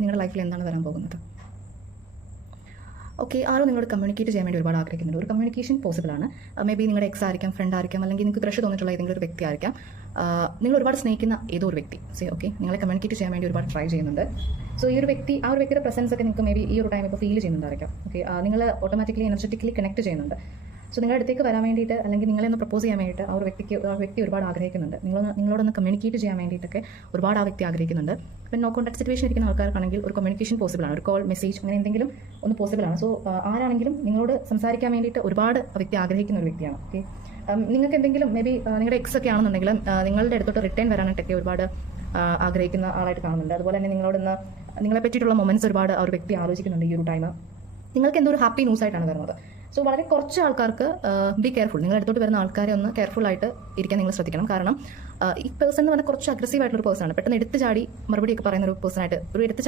നിങ്ങളുടെ ലൈഫിൽ എന്താണ് വരാൻ പോകുന്നത്? ഓക്കെ, ആരോ നിങ്ങളോട് കമ്മ്യൂണിക്കേറ്റ് ചെയ്യാൻ വേണ്ടി ഒരുപാട് ആഗ്രഹിക്കുന്നുണ്ട്. ഒരു കമ്മ്യൂണിക്കേഷൻ പോസിബിൾ ആണ്. മേ ബി നിങ്ങളുടെ എക്സ് ആയിരിക്കാം, ഫ്രണ്ട് ആയിരിക്കാം, അല്ലെങ്കിൽ നിങ്ങൾക്ക് ക്രഷ് തോന്നിയിട്ടുള്ള ഏതെങ്കിലും ഒരു വ്യക്തി ആയിരിക്കാം. നിങ്ങൾ ഒരുപാട് സ്നേഹിക്കുന്ന ഏതോ ഒരു വ്യക്തി ഓക്കെ നിങ്ങളെ കമ്മ്യൂണിക്കേറ്റ് ചെയ്യാൻ വേണ്ടി ഒരുപാട് ട്രൈ ചെയ്യുന്നുണ്ട്. സോ ഈ ഒരു വ്യക്തി, ആ ഒരു വ്യക്തിയുടെ പ്രസൻസ് ഒക്കെ നിങ്ങൾക്ക് മേ ബി ഈ ഒരു ടൈം ഇപ്പോൾ ഫീൽ ചെയ്യുന്നുണ്ടായിരിക്കാം. ഓക്കെ, നിങ്ങൾ ഓട്ടോമാറ്റിക്കലി എനർജറ്റിക്കലി കണക്ട് ചെയ്യുന്നുണ്ട്. സോ നിങ്ങളുടെ അടുത്തേക്ക് വരാൻ വേണ്ടിയിട്ട്, അല്ലെങ്കിൽ നിങ്ങളെ ഒന്ന് പ്രപ്പോസ് ചെയ്യാൻ വേണ്ടിയിട്ട് ആ വ്യക്തി ഒരുപാട് ആഗ്രഹിക്കുന്നുണ്ട്. നിങ്ങളോടൊന്ന് കമ്മ്യൂണിക്കേറ്റ് ചെയ്യാൻ വേണ്ടിയിട്ടൊക്കെ ഒരുപാട് ആ വ്യക്തി ആഗ്രഹിക്കുന്നുണ്ട്. ഇപ്പം നോ കോൺടാക്ട് സിറ്റുവേഷൻ ഇരിക്കുന്ന ആൾക്കാർക്കാണെങ്കിൽ ഒരു കമ്മ്യൂണിക്കേഷൻ പോസിബിൾ ആണ്. ഒരു കോൾ, മെസ്സേജ്, അങ്ങനെ എന്തെങ്കിലും ഒന്ന് പോസിബിൾ ആണ്. സോ ആരാണെങ്കിലും നിങ്ങളോട് സംസാരിക്കാൻ വേണ്ടിയിട്ട് ഒരുപാട് വ്യക്തി ആഗ്രഹിക്കുന്ന ഒരു വ്യക്തിയാണ്. ഓക്കെ, നിങ്ങൾക്ക് എന്തെങ്കിലും മേ ബി നിങ്ങളുടെ എക്സ് ഒക്കെ ആണെന്നുണ്ടെങ്കിലും നിങ്ങളുടെ അടുത്തോട്ട് റിട്ടേൺ വരാനായിട്ടൊക്കെ ഒരുപാട് ആഗ്രഹിക്കുന്ന ആളായിട്ട് കാണുന്നുണ്ട്. അതുപോലെ തന്നെ നിങ്ങളെ പറ്റിയിട്ടുള്ള മൊമെന്റ്സ് ഒരുപാട് ആ ഒരു വ്യക്തി ആലോചിക്കുന്നുണ്ട് ഈ ഒരു ടൈം. നിങ്ങൾക്ക് എന്തോ ഒരു ഹാപ്പി ന്യൂസ് ആയിട്ടാണ് വരുന്നത്. സോ വളരെ കുറച്ച് ആൾക്കാർക്ക് ബി കെയർഫുൾ. നിങ്ങൾ അടുത്തോട്ട് വരുന്ന ആൾക്കാരെ ഒന്ന് കെയർഫുൾ ആയിട്ട് ഇരിക്കാൻ നിങ്ങൾ ശ്രദ്ധിക്കണം. കാരണം ഈ പേഴ്സൺ എന്ന് പറഞ്ഞാൽ കുറച്ച് അഗ്രസീവ് ആയിട്ടുള്ള ഒരു പേഴ്സൺ ആണ്. പെട്ടെന്ന് എടുത്ത് ചാടി മറുപടിയൊക്കെ പറയുന്ന ഒരു പേഴ്സൺ ആയിട്ട്, ഒരു എടുത്ത്